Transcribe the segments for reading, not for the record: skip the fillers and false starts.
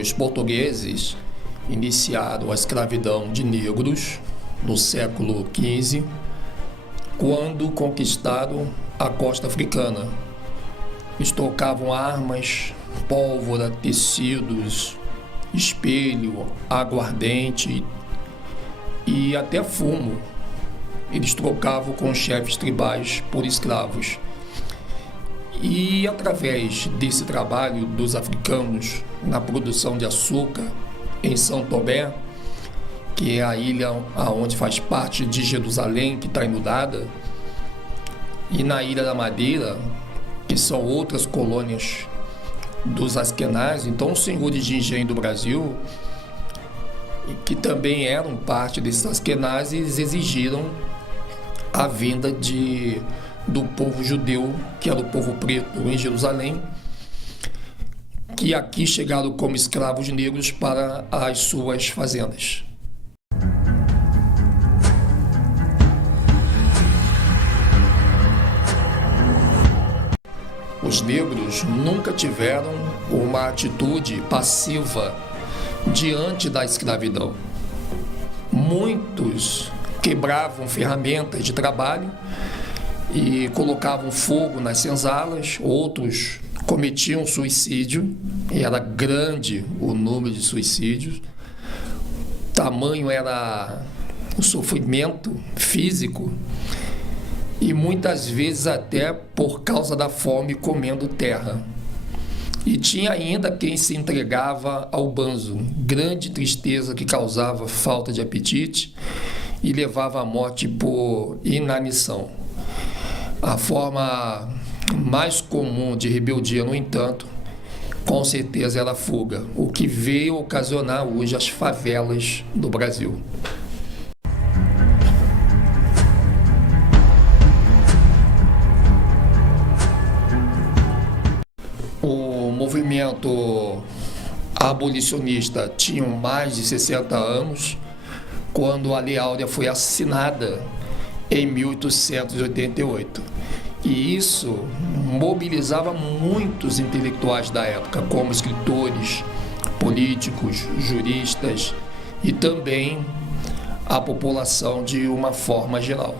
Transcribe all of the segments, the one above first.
os portugueses iniciaram a escravidão de negros no século XV, quando conquistaram a costa africana. Eles trocavam armas, pólvora, tecidos, espelho, aguardente e até fumo. Eles trocavam com chefes tribais por escravos. E através desse trabalho dos africanos na produção de açúcar em São Tomé, que é a ilha onde faz parte de Jerusalém, que está inundada, e na Ilha da Madeira, que são outras colônias dos Askenazes. Então, os senhores de engenho do Brasil, que também eram parte desses Askenazes, exigiram a vinda do povo judeu, que era o povo preto em Jerusalém, que aqui chegaram como escravos negros para as suas fazendas. Os negros nunca tiveram uma atitude passiva diante da escravidão. Muitos quebravam ferramentas de trabalho e colocavam fogo nas senzalas, outros cometiam suicídio, e era grande o número de suicídios, tamanho era o sofrimento físico, e muitas vezes até por causa da fome comendo terra. E tinha ainda quem se entregava ao banzo, grande tristeza que causava falta de apetite e levava à morte por inanição. A forma mais comum de rebeldia, no entanto, com certeza era a fuga, o que veio ocasionar hoje as favelas do Brasil. O movimento abolicionista tinha mais de 60 anos quando a Lei Áurea foi assinada em 1888. E isso mobilizava muitos intelectuais da época, como escritores, políticos, juristas e também a população de uma forma geral.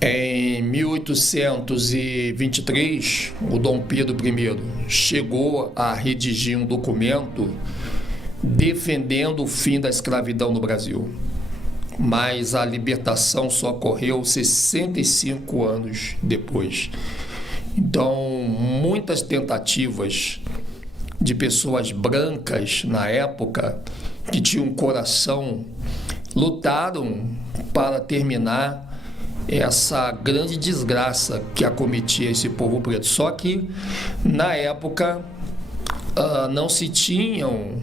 Em 1823, o Dom Pedro I chegou a redigir um documento defendendo o fim da escravidão no Brasil, mas a libertação só ocorreu 65 anos depois. Então, muitas tentativas de pessoas brancas na época, que tinham um coração, lutaram para terminar essa grande desgraça que acometia esse povo preto. Só que, na época, não se tinham,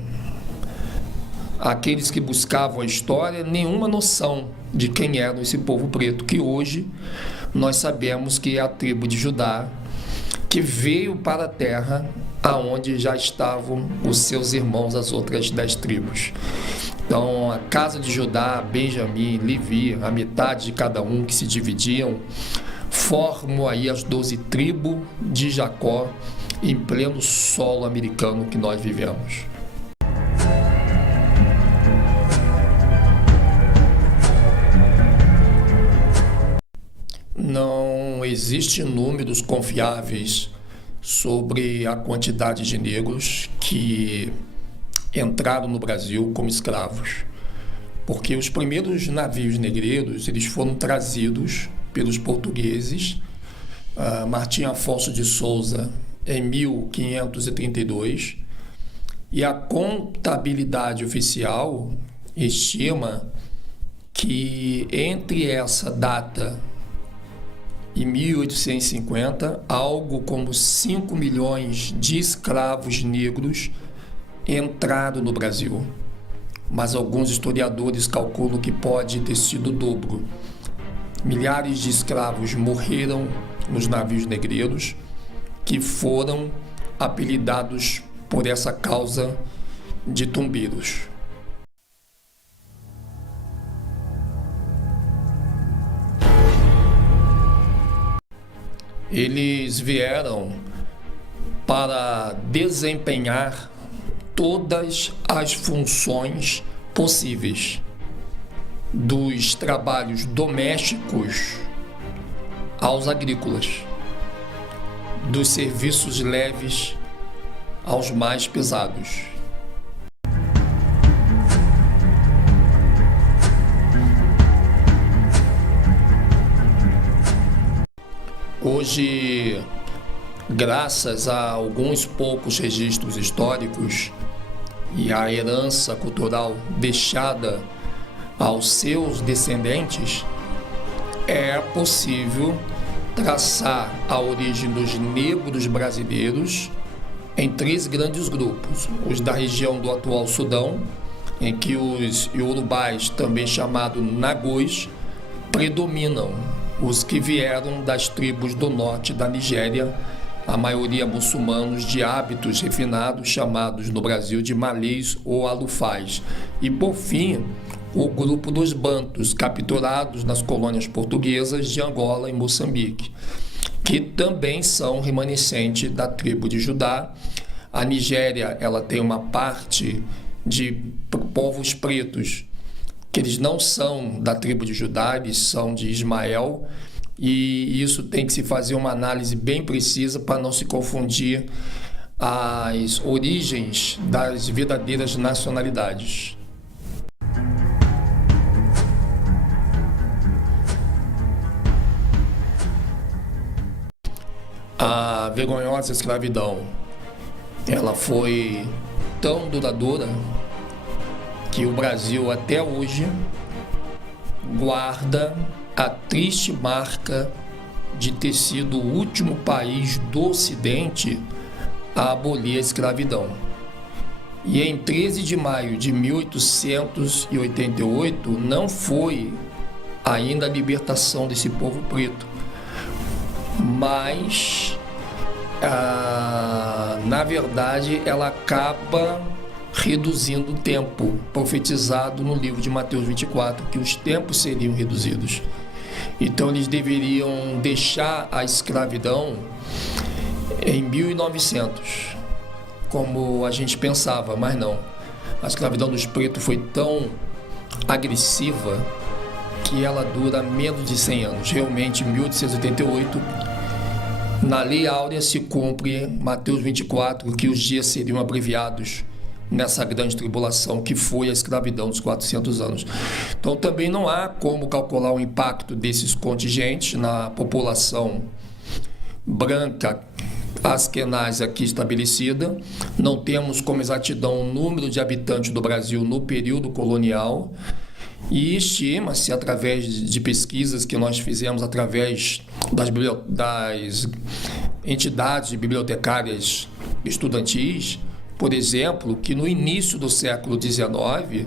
aqueles que buscavam a história, nenhuma noção de quem era esse povo preto, que hoje nós sabemos que é a tribo de Judá, que veio para a terra aonde já estavam os seus irmãos, as outras 10 tribos. Então, a casa de Judá, Benjamim, Levi, a metade de cada um que se dividiam, formam aí as 12 tribos de Jacó em pleno solo americano que nós vivemos. Não existem números confiáveis sobre a quantidade de negros que entraram no Brasil como escravos, porque os primeiros navios negreiros eles foram trazidos pelos portugueses, Martim Afonso de Souza, em 1532, e a contabilidade oficial estima que entre essa data e 1850, algo como 5 milhões de escravos negros entraram no Brasil. Mas alguns historiadores calculam que pode ter sido o dobro. Milhares de escravos morreram nos navios negreiros, que foram apelidados por essa causa de tumbeiros. eles vieram para desempenhar todas as funções possíveis, dos trabalhos domésticos aos agrícolas, dos serviços leves aos mais pesados. Hoje, graças a alguns poucos registros históricos e à herança cultural deixada aos seus descendentes, é possível traçar a origem dos negros brasileiros em 3 grandes grupos: os da região do atual Sudão, em que os iorubais, também chamados nagôs, predominam, os que vieram das tribos do norte da Nigéria, a maioria muçulmanos de hábitos refinados, chamados no Brasil de malês ou alufais, e por fim o grupo dos bantus, capturados nas colônias portuguesas de Angola e Moçambique, que também são remanescentes da tribo de Judá. A Nigéria, ela tem uma parte de povos pretos que eles não são da tribo de Judá, eles são de Ismael, e isso tem que se fazer uma análise bem precisa para não se confundir as origens das verdadeiras nacionalidades. A vergonhosa escravidão, ela foi tão duradoura que o Brasil até hoje guarda a triste marca de ter sido o último país do Ocidente a abolir a escravidão. E em 13 de maio de 1888 não foi ainda a libertação desse povo preto, mas na verdade ela acaba reduzindo o tempo profetizado no livro de Mateus 24, que os tempos seriam reduzidos. Então eles deveriam deixar a escravidão em 1900, como a gente pensava, mas não. A escravidão dos pretos foi tão agressiva que ela dura menos de 100 anos. Realmente, em 1888, na Lei Áurea se cumpre Mateus 24, que os dias seriam abreviados nessa grande tribulação que foi a escravidão dos 400 anos. Então também não há como calcular o impacto desses contingentes na população branca askenazi aqui estabelecida. Não temos como exatidão o número de habitantes do Brasil no período colonial, e estima-se, através de pesquisas que nós fizemos através das entidades bibliotecárias estudantis, por exemplo, que no início do século XIX,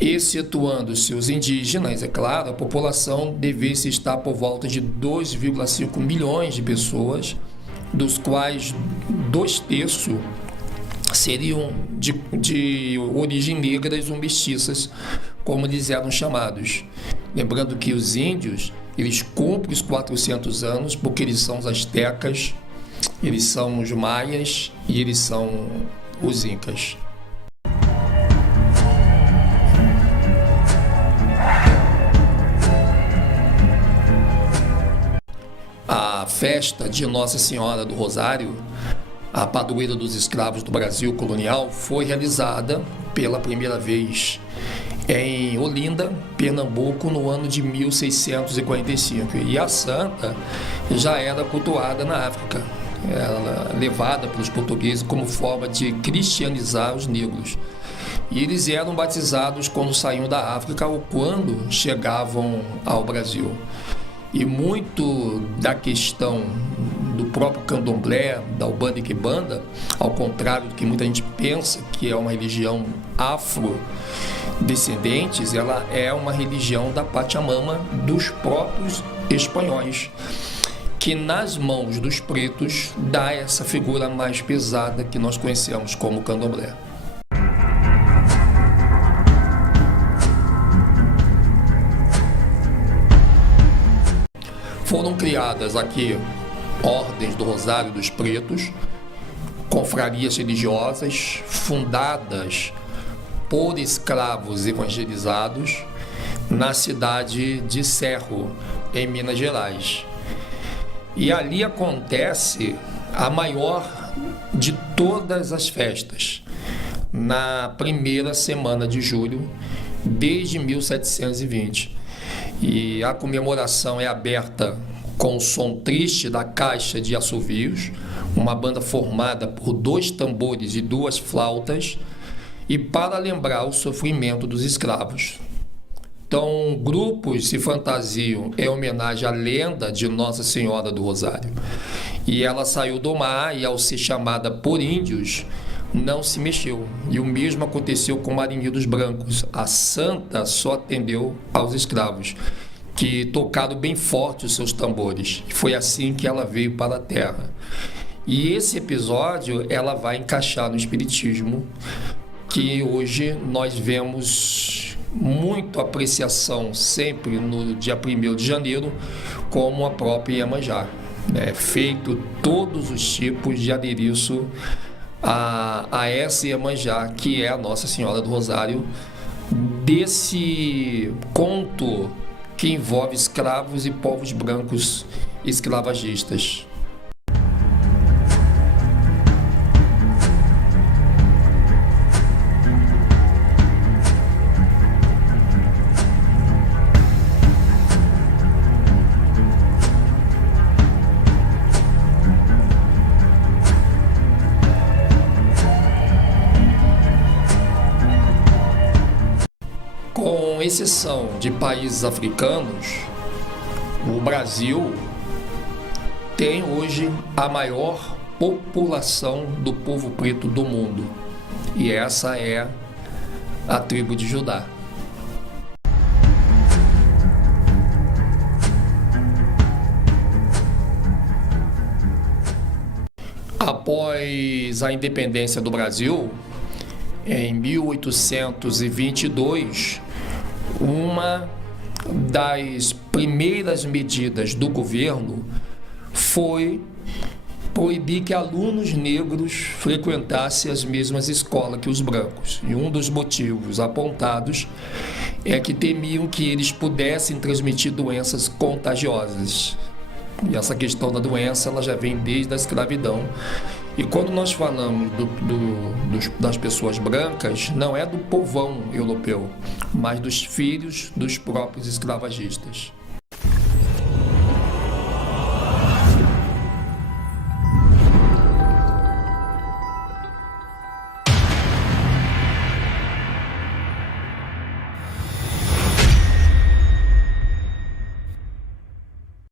excetuando-se os indígenas, é claro, a população devia-se estar por volta de 2,5 milhões de pessoas, dos quais 2/3 seriam de origem negras ou mestiças, como eles eram chamados. Lembrando que os índios, eles cumprem os 400 anos porque eles são os astecas, eles são os maias e eles são os incas. A festa de Nossa Senhora do Rosário, a padroeira dos escravos do Brasil colonial, foi realizada pela primeira vez em Olinda, Pernambuco, no ano de 1645. E a santa já era cultuada na África, era levada pelos portugueses como forma de cristianizar os negros. E eles eram batizados quando saíam da África ou quando chegavam ao Brasil. E muito da questão do próprio candomblé, da Umbanda e Quimbanda, ao contrário do que muita gente pensa que é uma religião afrodescendentes, ela é uma religião da Pachamama dos próprios espanhóis, que nas mãos dos pretos dá essa figura mais pesada que nós conhecemos como candomblé. Foram criadas aqui ordens do Rosário dos Pretos, confrarias religiosas fundadas por escravos evangelizados na cidade de Cerro, em Minas Gerais. E ali acontece a maior de todas as festas, na primeira semana de julho, desde 1720. E a comemoração é aberta com o som triste da caixa de assovios, uma banda formada por 2 tambores e 2 flautas, e para lembrar o sofrimento dos escravos. Então, grupos se fantasiam em homenagem à lenda de Nossa Senhora do Rosário. E ela saiu do mar e, ao ser chamada por índios, não se mexeu. E o mesmo aconteceu com marinheiros brancos. A santa só atendeu aos escravos, que tocaram bem forte os seus tambores. Foi assim que ela veio para a terra. E esse episódio ela vai encaixar no espiritismo, que hoje nós vemos muito apreciação sempre no dia 1º de janeiro, como a própria Iemanjá. É feito todos os tipos de adereço a essa Iemanjá, que é a Nossa Senhora do Rosário, desse conto que envolve escravos e povos brancos escravagistas. Com exceção de países africanos, o Brasil tem hoje a maior população do povo preto do mundo. E essa é a tribo de Judá. Após a independência do Brasil, em 1822, uma das primeiras medidas do governo foi proibir que alunos negros frequentassem as mesmas escolas que os brancos. E um dos motivos apontados é que temiam que eles pudessem transmitir doenças contagiosas. E essa questão da doença ela já vem desde a escravidão. E quando nós falamos das pessoas brancas, não é do povão europeu, mas dos filhos dos próprios escravagistas.